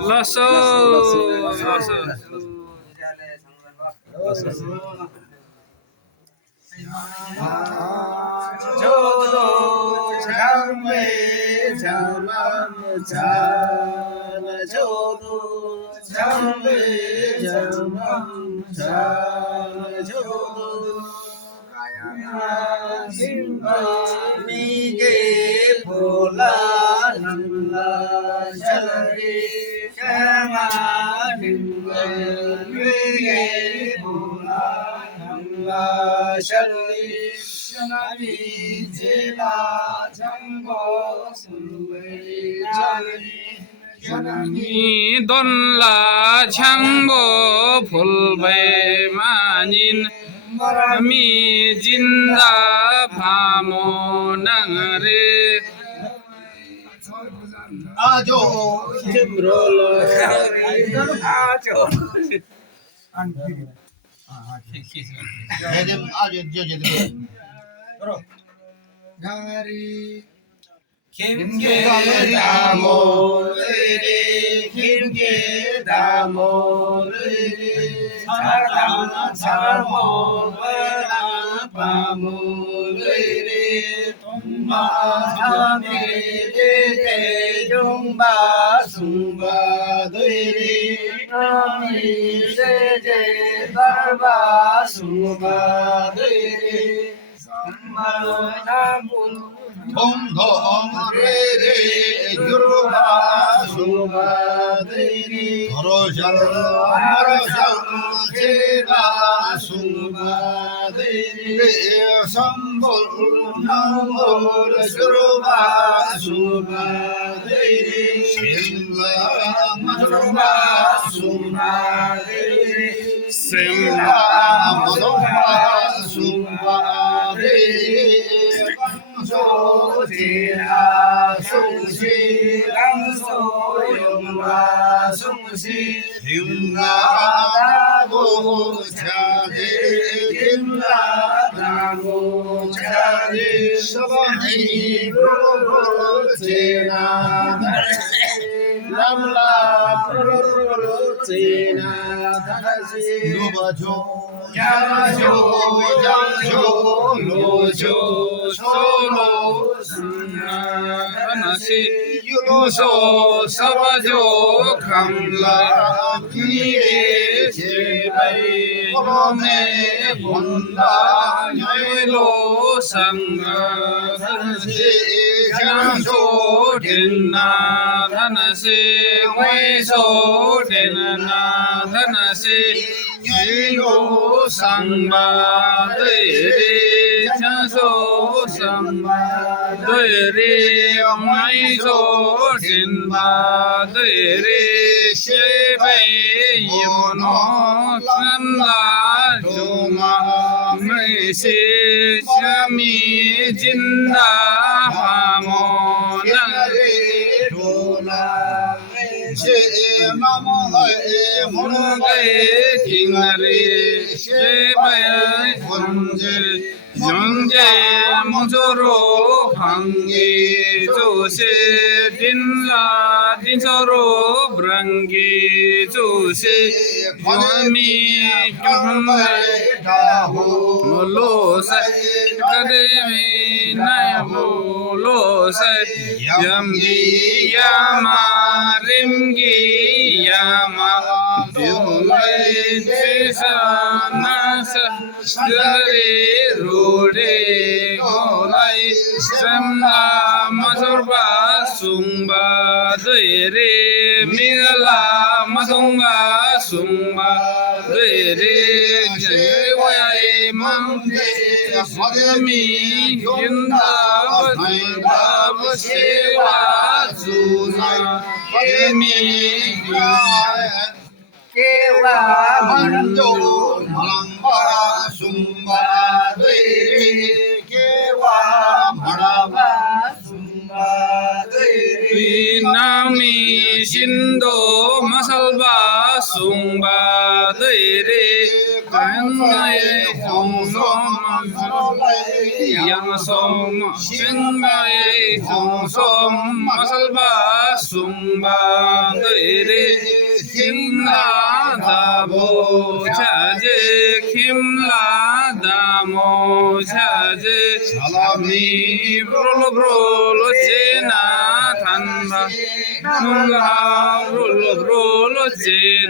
Lasso. 저도 장매 자만 자나 저도 장매 자만 자나 저도 신바니게 보라 남라 샤리 샤마님게 보라 남라 샤리 샤나미 제라 장고 수웨 자리 이 돈라 창보 불배만인 미 진다 파모낭레 아조 힘들어라 아조 해좀 아조 저저들 강아리 김게 다모르리 김게 다모르리 사랑 사모르나 파모르리 동마하메 대종바 숭바들이 나미세제 달바 숭바들이 삼마나무 동동레레 유로바 숭바들이 도로샤로 제가 숭바들이 선불 나무를 수로바 숭바들이 신라마로바 숭바들이 신라마로바 숭바들이 소지라 숭시 강소용과 숭시 김나다고 차지 김나다고 차지 서방이 프로로제나 남라 프로로제나 다시 누바죠 야죠 장죠 로죠 소로 하나시 유로소 사바조 감라 기에 제발 몸에 본다 여로 상가 하나시 장소 된나 하나시 회소 된나 하나시 유로 상바들이 장소 상바들이 마이소 진바들이 시베 이모노 산라 조마 메시 샤미 진다 하모나리 도나 제마모에 모노게 킹아리 시베 군제 영제 모조로 방기 조시 딘라 딘서로 브랑기 조시 범미 경매 다호 몰로세 카데미 나야몰로세 염기 야마 림기 야마 뷰메 세사나사 스리 로레 고라이 삼나 마sorba sumba deire migala masonga sumba deire jewai mangde hademi hinda badaba seva juna emi kewa manjo malamba sumba deire kewa maraba sumba deire Nami 신도 마살바 숭바 드이리 간가에 송송 양송 신가에 송송 마살바 숭바 드이리 김라다보 차제 김라다모 차제 사람이 브롤로 제나 단바 눌라 브롤로 제나